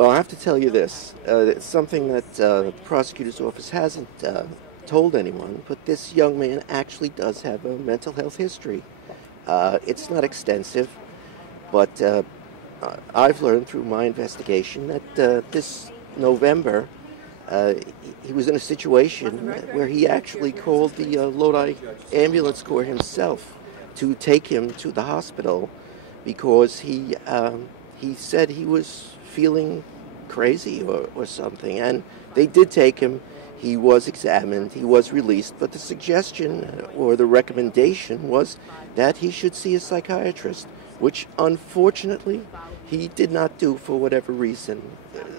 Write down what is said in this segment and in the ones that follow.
Well, I have to tell you this. It's something that the prosecutor's office hasn't told anyone, but this young man actually does have a mental health history. It's not extensive, but I've learned through my investigation that this November he was in a situation where he actually called the Lodi Ambulance Corps himself to take him to the hospital because he said he was feeling crazy or something. And they did take him. He was examined. He was released. But the suggestion or the recommendation was that he should see a psychiatrist, which unfortunately he did not do for whatever reason.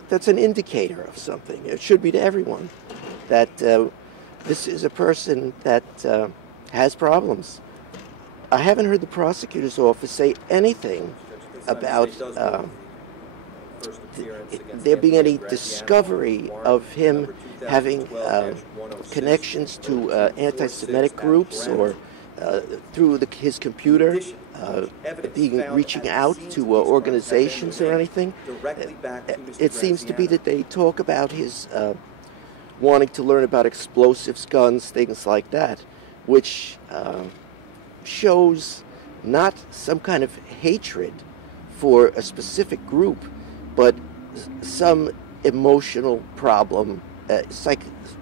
That's an indicator of something. It should be to everyone that this is a person that has problems. I haven't heard the prosecutor's office say anything about there being any discovery of him having connections to anti-Semitic groups or through his computer, reaching out to organizations or anything. It seems to be that they talk about his wanting to learn about explosives, guns, things like that, which shows not some kind of hatred for a specific group, but some emotional problem,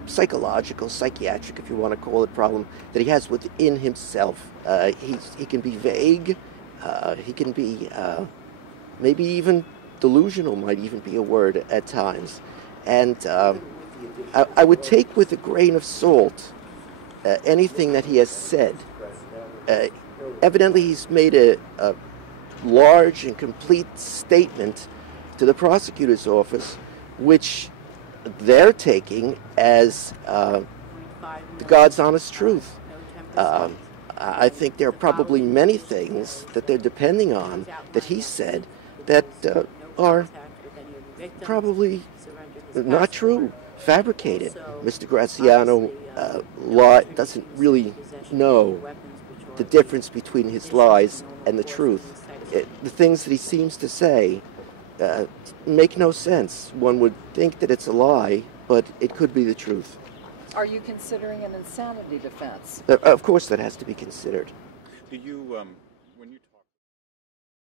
psychological, psychiatric, if you want to call it, problem that he has within himself. He can be vague. He can be maybe even delusional, might even be a word at times. And I would take with a grain of salt anything that he has said. Evidently, he's made a large and complete statement to the prosecutor's office, which they're taking as the God's honest truth. I think there are probably many things that they're depending on that he said that are probably not true, fabricated. Mr. Graziano doesn't really know the difference between his lies and the truth. The things that he seems to say make no sense. One would think that it's a lie, but it could be the truth. Are you considering an insanity defense? Of course that has to be considered. Do you